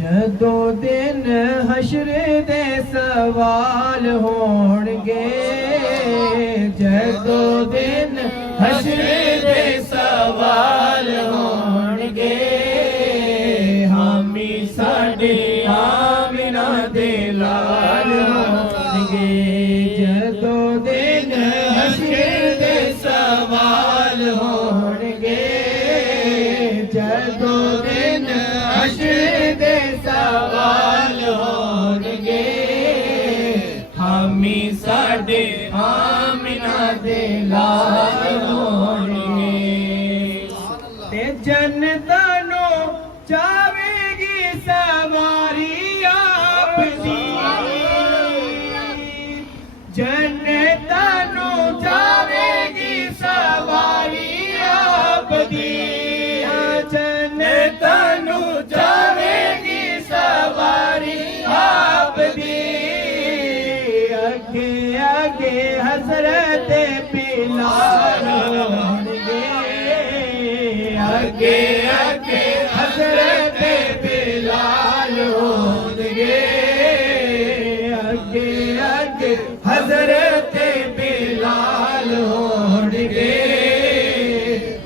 ਜਦੋਂ ਦਿਨ ਹਸ਼ਰ ਦੇ ਸਵਾਲ ਹੋਣਗੇ, ਜਦੋਂ ਦਿਨ ਹਸ਼ਰ ਦੇ ਸਵਾਲ ਹੋਣਗੇ, ਹਾਮੀ ਸਾਡੇ ਆਮਿਨਾ ਦੇ ਲਾਲ ਹੋਣਗੇ। ਜਦੋਂ ਦਿਨ ਹਸ਼ਰ ਦੇ ਸਵਾਲ ਹੋਣਗੇ, ਜਦੋਂ ਦਿਨ ਹਸ਼ਰ ਦੇ ਸਵਾਲ ਹੋਣਗੇ, ਹਾਮੀ ਸਾਡੇ ਆਮਿਨਾ ਦੇ ਲਾਲ ਹੋਣਗੇ। ਤੇ ਜੰਨਤਾਂ ਨੂੰ ਚਾਵੇਗੀ ਸਵਾਰੀ ਆਪ ਦੀ, ਜੰਨਤਾਂ ਨੂੰ ਚਾਵੇਗੀ ਸਵਾਰੀ ਆਪ ਦੀ, ਜੰਨਤਾਂ ਨੂੰ ਚਾਵੇਗੀ ਸਵਾਰੀ ਆਪ ਦੀ। ਅੱਗੇ ਅੱਗੇ ਹਜ਼ਰਤ ਬਿਲਾਲ ਹੋਣਗੇ, ਅੱਗੇ ਅੱਗੇ ਹਜ਼ਰਤ ਬਿਲਾਲ ਹੋਣਗੇ, ਅੱਗੇ ਅੱਗੇ ਹਜ਼ਰਤ ਬਿਲਾਲ ਹੋਣਗੇ,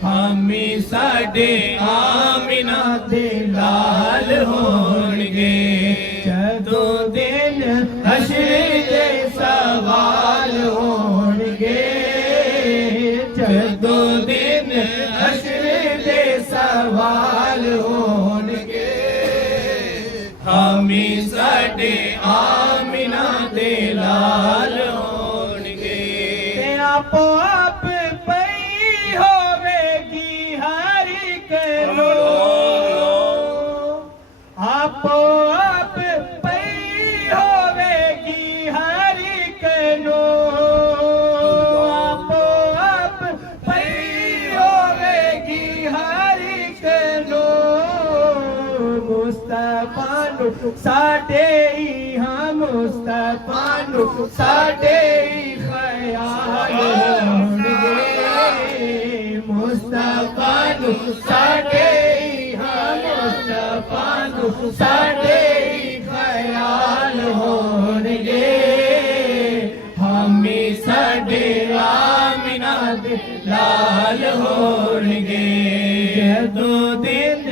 ਹਾਮੀ ਸਾਡੇ ਆਮਿਨਾ ਦੇ ਲਾਲ ਹੋਣਗੇ। ਜਦੋਂ ਦਿਨ ਹਸ਼ਰ ਦੇ ਸਵਾਲ ਹੋਣਗੇ, ਜਦੋਂ ਦਿਨ ਹਸ਼ਰ ਦੇ ਸਵਾਲ ਹੋਣਗੇ, ਹਾਮੀ ਸਾਡੇ ਆਮਿਨਾ ਦੇ ਲਾਲ ਹੋਣਗੇ। ਤੇ ਆਪੋ ਆਪ ਪਈ ਹੋਵੇਗੀ ਹਰ ਇੱਕ ਨੂੰ, ਆਪੋ ਆਪ ਪਈ ਹੋਵੇਗੀ ਹਰ ਇੱਕ ਨੂੰ, ਆਪੋ ਆਪ ਪਈ ਹੋਵੇਗੀ ਹਰ ਇੱਕ ਨੂੰ। ਮੁਸਤਫਾ ਨੂੰ ਸਾਡੇ ਹੀ, ਹਾਂ ਮੁਸਤਫਾ ਨੂੰ ਸਾਡੇ ਹੀ ਖਿਆਲ ਹੋਣਗੇ, ਮੁਸਤਫਾ ਨੂੰ ਸਾਡੇ ਹੀ, ਹਾਂ ਮੁਸਤਫਾ ਨੂੰ ਸਾਡੇ ਹੀ ਖਿਆਲ ਹੋਣਗੇ, ਹਾਮੀ ਸਾਡੇ ਆਮਿਨਾ ਦੇ ਲਾਲ ਹੋਣਗੇ। ਜਦੋਂ ਦਿਨ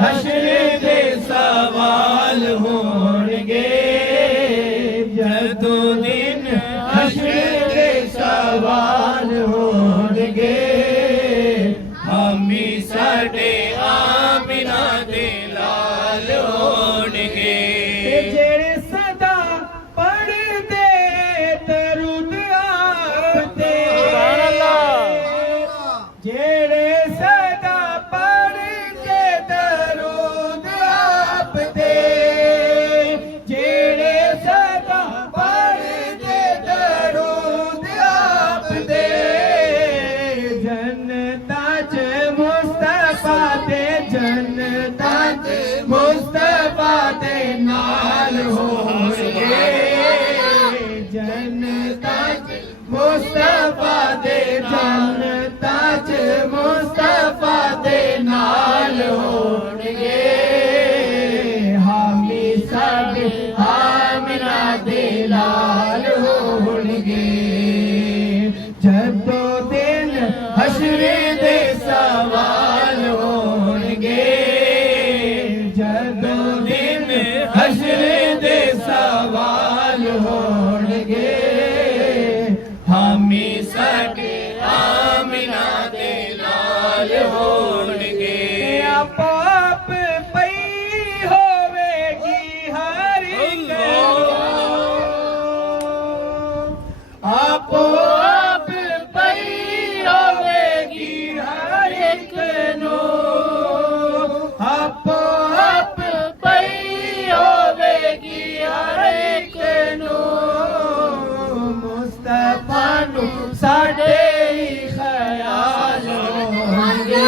ਹਸ਼ਰ ਦੇ ਸਵਾਲ ਹੋਣਗੇ, ਜਦੋਂ ਦਿਨ ਹਸ਼ਰ ਦੇ ਸਵਾਲ ਹੋਣਗੇ, ਹਾਮੀ ਸਾਡੇ ਆਮਿਨਾ ਦੇ ਲਾਲ ਹੋਣਗੇ। ਜਿਹੜੇ ਸਦਾ ਪੜ੍ਹਦੇ ਦਰੂਦ ਆਪ ਤੇ, ਜਿਹੜੇ ਸਦਾ ਪੜ੍ਹਦੇ ਦਰੂਦ ਆਪ ਤੇ, ਜਿਹੜੇ ਸਦਾ ਪੜ੍ਹਦੇ ਦਰੂਦ ਆਪ ਤੇ, ਜੰਨਤਾਂ ਚ ਮੁਸਤਫਾ ਦੇ, ਜੰਨਤਾਂ ਚ ਮੁਸਤਫਾ ਦੇ ਨਾਲ ਹੋਣਗੇ, ਜੰਨਤਾਂ ਚ ਮੁਸਤਫਾ ਦੇ, ਜੰਨਤਾਂ ਚ ਮੁਸਤਫਾ ਦੇ ਨਾਲ ਹੋਣਗੇ, ਹਾਮੀ ਸਾਡੇ ਆਮਿਨਾ ਦੇ ਲਾਲ ਹੋਣਗੇ। ਜਦੋਂ ਦਿਨ ਹਸ਼ਰ ਦੇ ਸਵਾਲ ਹੋਣਗੇ, ਜਦੋਂ ਦਿਨ ਹਸ਼ਰ ਦੇ ਸਵਾਲ ਹੋਣਗੇ, ਹਾਮੀ ਸਾਡੇ ਆਮਿਨਾ ਦੇ ਲਾਲ ਹੋਣਗੇ। ਆਪੋ ਆਪ ਪਈ ਹੋਵੇਗੀ ਹਰ ਇੱਕ ਨੂੰ, ਆਪੋ ਆਪ ਪਈ ਹੋਵੇਗੀ ਹਰ ਇੱਕ ਨੂੰ, ਆਪੋ ਆਪ ਪਈ ਹੋਵੇਗੀ ਹਰ ਇੱਕ ਨੂੰ। ਸਾਡੇ ਹੀ ਖਿਆਲ ਹੋਣਗੇ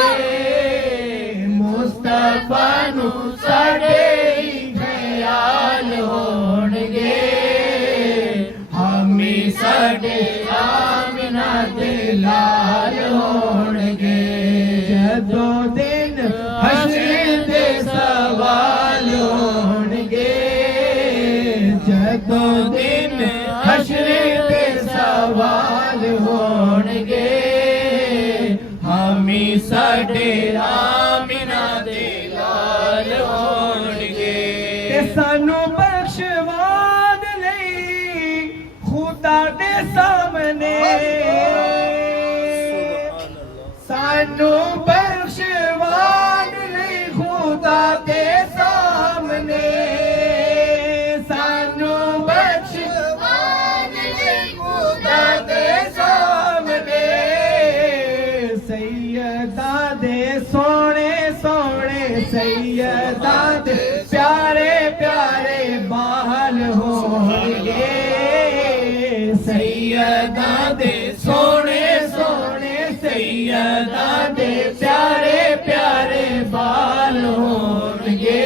ਮੁਸਤਫਾ ਨੂੰ ਸਾਡੇ ਹੀ ਖਿਆਲ ਹੋਣਗੇ ਹਾਮੀ ਸਾਡੇ ਆਮਨਾ ਦੇ ਲਾਲ ਹੋਣਗੇ ਜਦੋਂ ਦਿਨ ਹਸ਼ਰ ਦੇ ਸਵਾਲ ਹੋਣਗੇ ਜਦੋਂ ਦਿਨ ਹਸ਼ਰ ਦੇ ਸਵਾਲ ਹੋਣਗੇ ਹਾਮੀ ਸਾਡੇ ਆਮਨਾ ਦੇ ਲਾਲ ਹੋਣਗੇ ਤੇ ਸਾਨੂੰ ਬਖਸ਼ਵਾਨ ਲਈ ਖੁਦਾ ਦੇ ਸਾਹਮਣੇ ਸਾਨੂੰ ਬਖਸ਼ਵਾਨ ਲਈ ਖੁਦਾ ਦੇ ਸਾਹਮਣੇ ਸਾਨੂੰ ਬਖਸ਼ਵਾਨ ਲਈ ਖੁਦਾ ਦੇ ਸਾਹਮਣੇ ਸੈਯਦਾਂ ਦੇ ਸੋਹਣੇ ਸੋਹਣੇ ਸੈਯਦਾਂ ਦੇ ਪਿਆਰੇ ਪਿਆਰੇ ਬਾਲ ਹੋਣਗੇ ਸੈਯਦਾਂ ਦੇ ਸੋਹਣੇ ਸੋਹਣੇ ਸੈਯਦਾਂ ਦੇ ਪਿਆਰੇ ਪਿਆਰੇ ਬਾਲ ਹੋਣਗੇ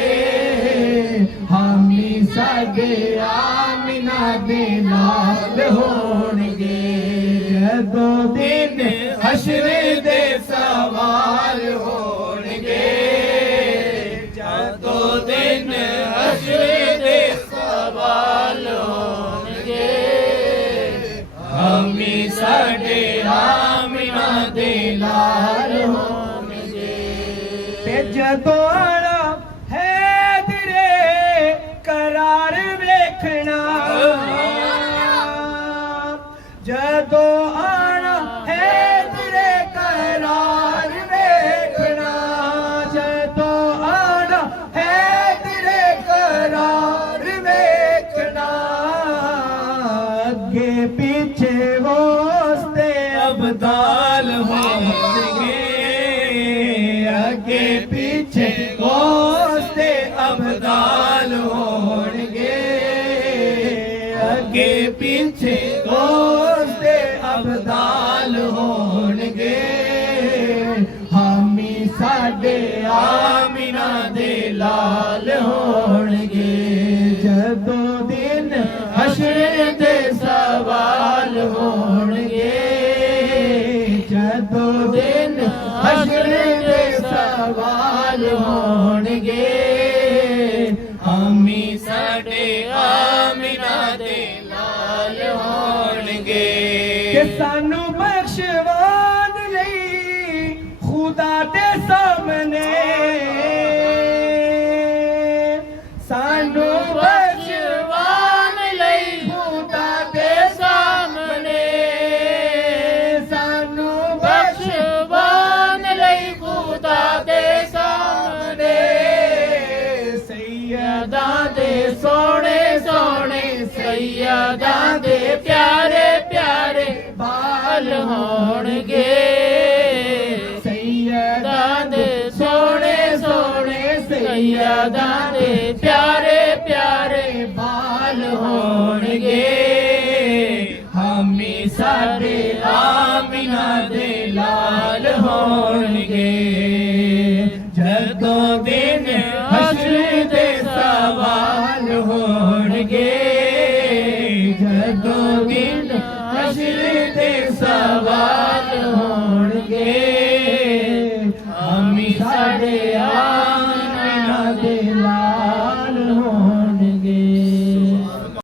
ਹਾਮੀ ਸਾਡੇ ਆਮਨਾ ਦੇ ਨਾਲ ਹੋਣਗੇ ਜਦੋਂ ਦਿਨ ਹਸ਼ਰ ਦੇ ਸਵਾਲ ਹੋਣਗੇ ਜਦੋਂ ਦਿਨ ਹਸ਼ਰ ਦੇ ਸਵਾਲ ਹੋਣਗੇ ਹਾਮੀ ਸਾਡੇ ਆਮਨਾ ਦੇ ਲਾਲ ਹੋਣਗੇ ਤੇ ਜਦੋਂ ਆਣਾ ਹੈ ਤੇਰੇ ਕਰਾਰ ਵੇਖਣਾ ਜਦੋਂ ਆਣਾ ਹੈ ਤੇਰੇ ਕਰਾਰ ਵੇਖਣਾ ਜਦੋਂ ਆਣਾ ਹੈ ਤੇਰੇ ਕਰਾਰ ਵੇਖਣਾ ਅੱਗੇ ਪਿੱਛੇ ਵਾਸਤੇ ਅਬਦਾਲ ਹੋਣਗੇ ਅੱਗੇ ਪਿੱਛੇ ਵਾਸਤੇ ਅਬਦਾਲ ਹੋਣਗੇ ਅੱਗੇ ਪਿੱਛੇ ਵਾਸਤੇ ਅਬਦਾਲ ਹੋਣਗੇ ਹਾਮੀ ਸਾਡੇ ਆਮਨਾ ਦੇ ਲਾਲ ਹੋਣਗੇ ਜਦੋਂ ਦਿਨ ਹਸ਼ਰ ਦੇ ਸਵਾਲ ਹੋਣਗੇ ਜਦੋਂ ਦਿਨ ਹਸ਼ਰ ਦੇ ਸਵਾਲ ਹੋਣਗੇ ਹਾਮੀ ਸਾਡੇ ਆਮਨਾ ਦੇ ਲਾਲ ਹੋਣਗੇ ਕਿ ਸਾਨੂੰ ਬਖਸ਼ਵਾਨ ਲਈ ਖੁਦਾ ਦੇ ਸਾਹਮਣੇ ਸਾਨੂੰ ਬਖਸ਼ਵਾਨ ਲਈ ਖੁਦਾ ਦੇ ਸਾਹਮਣੇ ਸਾਨੂੰ ਬਖਸ਼ਵਾਨ ਲਈ ਖੁਦਾ ਦੇ ਸਾਹਮਣੇ ਸੈਯਦਾਂ ਦੇ ਸੋਹਣੇ ਸੋਹਣੇ ਸੈਯਦਾਂ ਦੇ ਪਿਆਰੇ ਪਿਆਰੇ ਬਾਲ ਹੋਣਗੇ ਸੈਯਦਾਂ ਦੇ ਸੋਹਣੇ ਸੋਹਣੇ ਸੈਯਦਾਂ ਦੇ ਪਿਆਰੇ ਪਿਆਰੇ ਬਾਲ ਹੋਣਗੇ ਹਾਮੀ ਸਾਡੇ ਆਮਨਾ ਦੇ ਲਾਲ ਹੋਣਗੇ ਜਦੋਂ ਦਿਨ ਹਸ਼ਰ ਦੇ ਸਵਾਲ ਹੋਣਗੇ ਜਦੋਂ ਦਿਨ ਹਸ਼ਰ ਦੇ ਸਵਾਲ ਹੋਣਗੇ ਹਾਮੀ ਸਾਡੇ